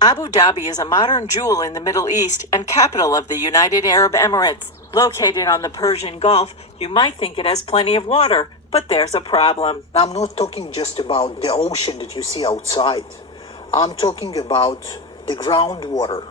Abu Dhabi is a modern jewel in the Middle East and capital of the United Arab Emirates. Located on the Persian Gulf, you might think it has plenty of water, but there's a problem. I'm not talking just about the ocean that you see outside. I'm talking about the groundwater.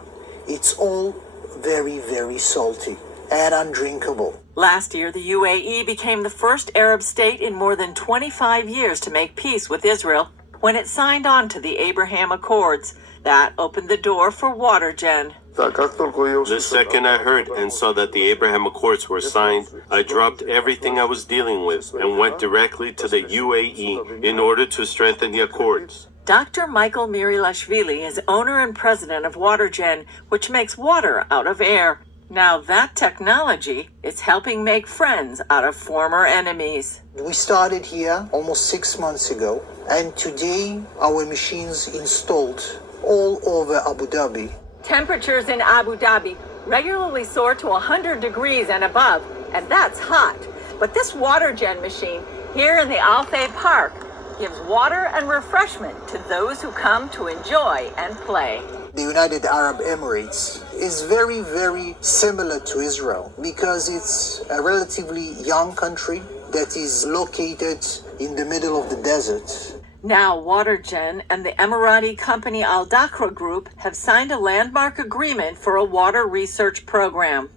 It's all very, very salty and undrinkable. Last year, the UAE became the first Arab state in more than 25 years to make peace with Israel when it signed on to the Abraham Accords. That opened the door for Watergen. The second I heard and saw that the Abraham Accords were signed, I dropped everything I was dealing with and went directly to the UAE in order to strengthen the accords. Dr. Michael Mirilashvili is owner and president of Watergen, which makes water out of air. Now that technology is helping make friends out of former enemies. We started here almost 6 months ago, and today our machines installed all over Abu Dhabi. Temperatures in Abu Dhabi regularly soar to 100 degrees and above, and that's hot. But this Watergen machine here in the Al Fay Park gives water and refreshment to those who come to enjoy and play. The United Arab Emirates is very, very similar to Israel because it's a relatively young country that is located in the middle of the desert. Now Watergen and the Emirati company Al Dakra Group have signed a landmark agreement for a water research program.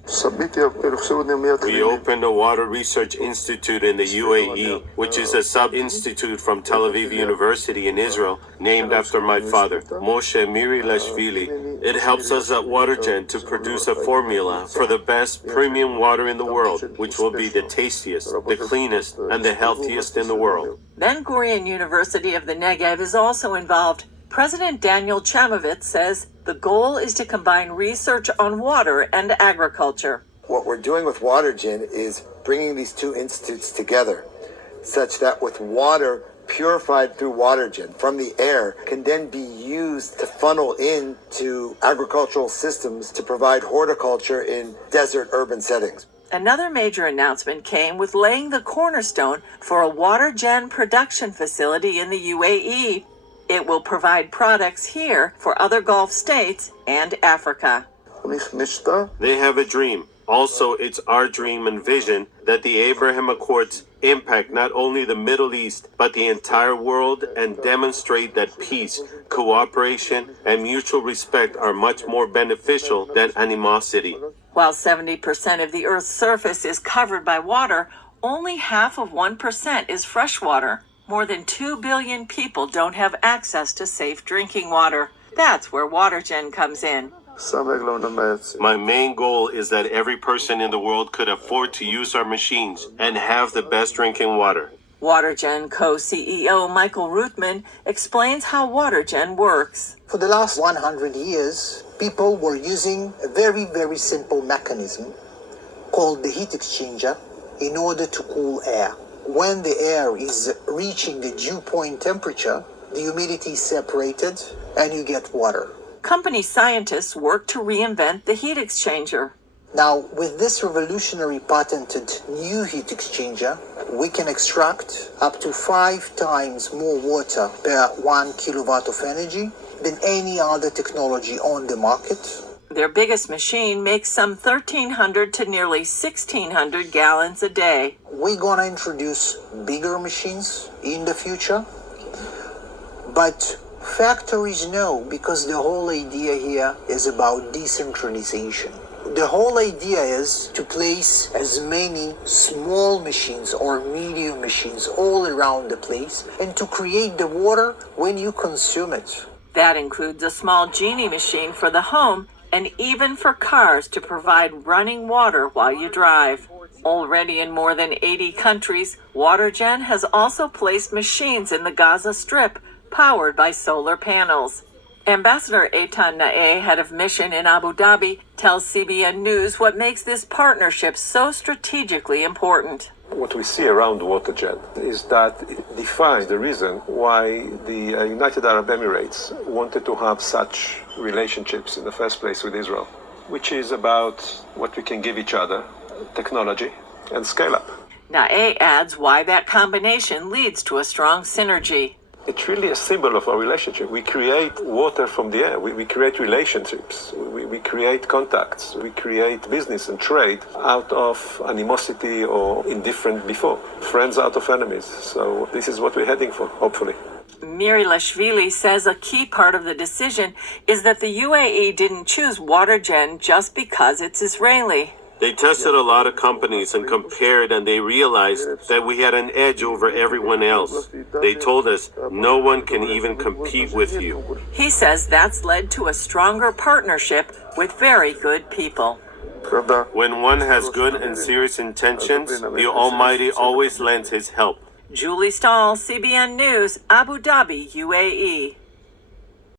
We opened a water research institute in the UAE, which is a sub-institute from Tel Aviv University in Israel, named after my father, Moshe Mirilashvili. It helps us at Watergen to produce a formula for the best premium water in the world, which will be the tastiest, the cleanest, and the healthiest in the world. Ben Gurion University of the Negev is also involved. President Daniel Chamovitz says the goal is to combine research on water and agriculture. What we're doing with Watergen is bringing these two institutes together such that with water purified through Watergen from the air can then be used to funnel into agricultural systems to provide horticulture in desert urban settings. Another major announcement came with laying the cornerstone for a Watergen production facility in the UAE. It will provide products here for other Gulf states and Africa. They have a dream. Also, it's our dream and vision that the Abraham Accords impact not only the Middle East, but the entire world and demonstrate that peace, cooperation, and mutual respect are much more beneficial than animosity. While 70% of the Earth's surface is covered by water, only half of 1% is fresh water. More than 2 billion people don't have access to safe drinking water. That's where Watergen comes in. My main goal is that every person in the world could afford to use our machines and have the best drinking water. Watergen co-CEO Michael Ruthman explains how Watergen works. For the last 100 years, people were using a very, very simple mechanism called the heat exchanger in order to cool air. When the air is reaching the dew point temperature, the humidity is separated and you get water. Company scientists work to reinvent the heat exchanger. Now, with this revolutionary patented new heat exchanger, we can extract up to 5 times more water per 1 kilowatt of energy than any other technology on the market. Their biggest machine makes some 1,300 to nearly 1,600 gallons a day. We're gonna introduce bigger machines in the future, but factories know, because the whole idea here is about decentralization. The whole idea is to place as many small machines or medium machines all around the place and to create the water when you consume it. That includes a small genie machine for the home and even for cars to provide running water while you drive. Already in more than 80 countries, Watergen has also placed machines in the Gaza Strip powered by solar panels. Ambassador Eitan Naeh, head of mission in Abu Dhabi, tells CBN News what makes this partnership so strategically important. What we see around Watergen is that it defines the reason why the United Arab Emirates wanted to have such relationships in the first place with Israel, which is about what we can give each other, technology and scale up. Naeh adds why that combination leads to a strong synergy. It's really a symbol of our relationship. We create water from the air. We create relationships. We create contacts. We create business and trade out of animosity or indifference before. Friends out of enemies. So this is what we're heading for, hopefully. Mirilashvili says a key part of the decision is that the UAE didn't choose Watergen just because it's Israeli. They tested a lot of companies and compared, and they realized that we had an edge over everyone else. They told us, no one can even compete with you. He says that's led to a stronger partnership with very good people. When one has good and serious intentions, the Almighty always lends his help. Julie Stahl, CBN News, Abu Dhabi, UAE.